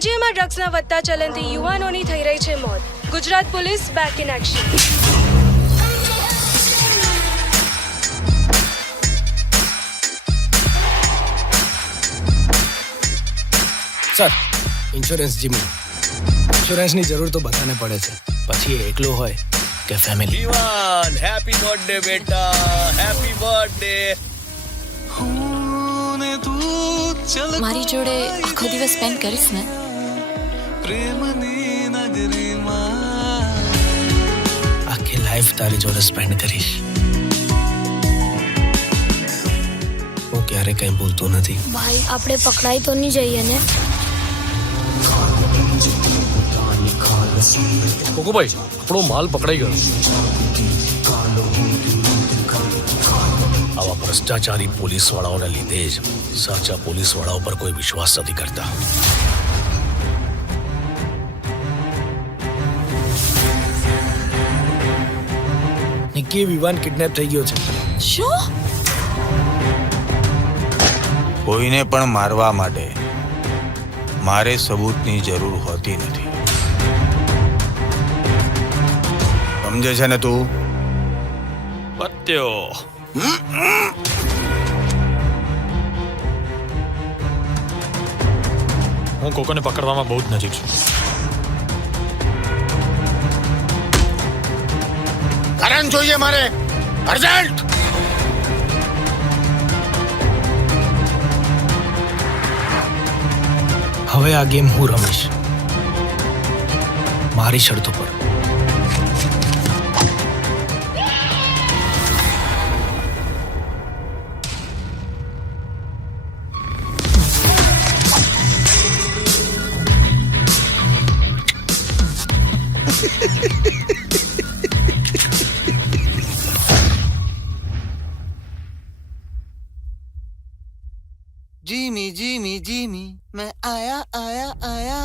રાજ્યમાં ડ્રગ્સના વધતા ચલનથી યુવાનોની થઈ રહી છે મોત. Gujarat police back in action. Sir, insurance જીમી. ઇન્સ્યોરન્સની જરૂર તો બધાને પડે છે, પછી એ એકલો હોય કે ફેમિલી. જીવન, હેપી બર્થડે બેટા, હેપી બર્થડે. મારી જોડે આખો દિવસ સ્પેન્ડ કરીશ ને? આખી લાઈફ તારી જોડે સ્પેન્ડ કરીશ. હું ક્યારે કંઈ બોલતો નથી. ભાઈ આપણે પકડાઈ તો નહીં જઈએ ને? કોકોભાઈ, આપણો માલ પકડાઈ ગયો. આવા ભ્રષ્ટાચારી પોલીસ વાળાઓના લીધે જ સાચા પોલીસ વાળાઓ પર કોઈ વિશ્વાસ નથી કરતા. નિક્કી વિવાન કિડનેપ થઈ ગયો છે. શું? કોઈને પણ મારવા માટે મારે સબૂતની જરૂર હોતી નથી. સમજે છે ને તું? પત્યો. હું કોકોને પકડવામાં બહુ જ નજીક છું. કારણ જોઈએ મારે, અર્જન્ટ. હવે આ ગેમ હું રમીશ મારી શરતો પર. જીમી જીમી જીમી, मैं आया आया आया.